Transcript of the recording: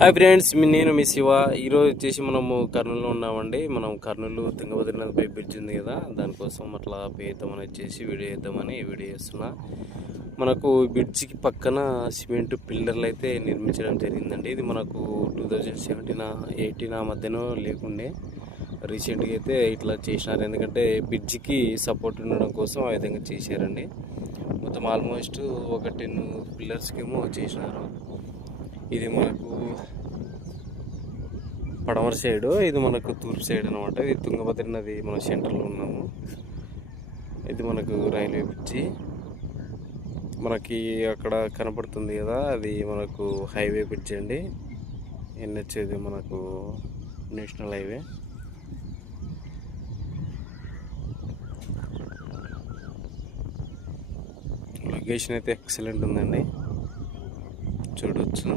Hi friends, నేను మీ శివ. ఈరోజు వచ్చేసి మనము కర్నూలులో ఉన్నామండి. మనం కర్నూలు తుంగభద్ర నదిపై బ్రిడ్జ్ ఉంది కదా, దానికోసం అట్లా పేద్దామని వచ్చేసి వీడియో చేద్దామని వీడియో చేస్తున్నా. మనకు బ్రిడ్జికి పక్కన సిమెంట్ పిల్లర్లు అయితే నిర్మించడం జరిగిందండి. ఇది మనకు 2017-18 మధ్యలో లేకుండే, రీసెంట్గా అయితే ఇట్లా చేసినారు. ఎందుకంటే బ్రిడ్జికి సపోర్ట్ ఉండడం కోసం ఆ విధంగా చేశారండి. మొత్తం ఆల్మోస్ట్ ఒక 10 పిల్లర్స్కి ఏమో చేసినారు. ఇది మనకు పడమర సైడు, ఇది మనకు తూర్పు సైడ్ అనమాట. ఇది తుంగభద్ర నది మన సెంటర్లో ఉన్నాము. ఇది మనకు రైల్వే బ్రిడ్జి. మనకి అక్కడ కనపడుతుంది కదా, అది మనకు హైవే బ్రిడ్జ్ అండి. ఎన్హెచ్, ఇది మనకు నేషనల్ హైవే. లొకేషన్ అయితే ఎక్సలెంట్ ఉందండి, చూడవచ్చు.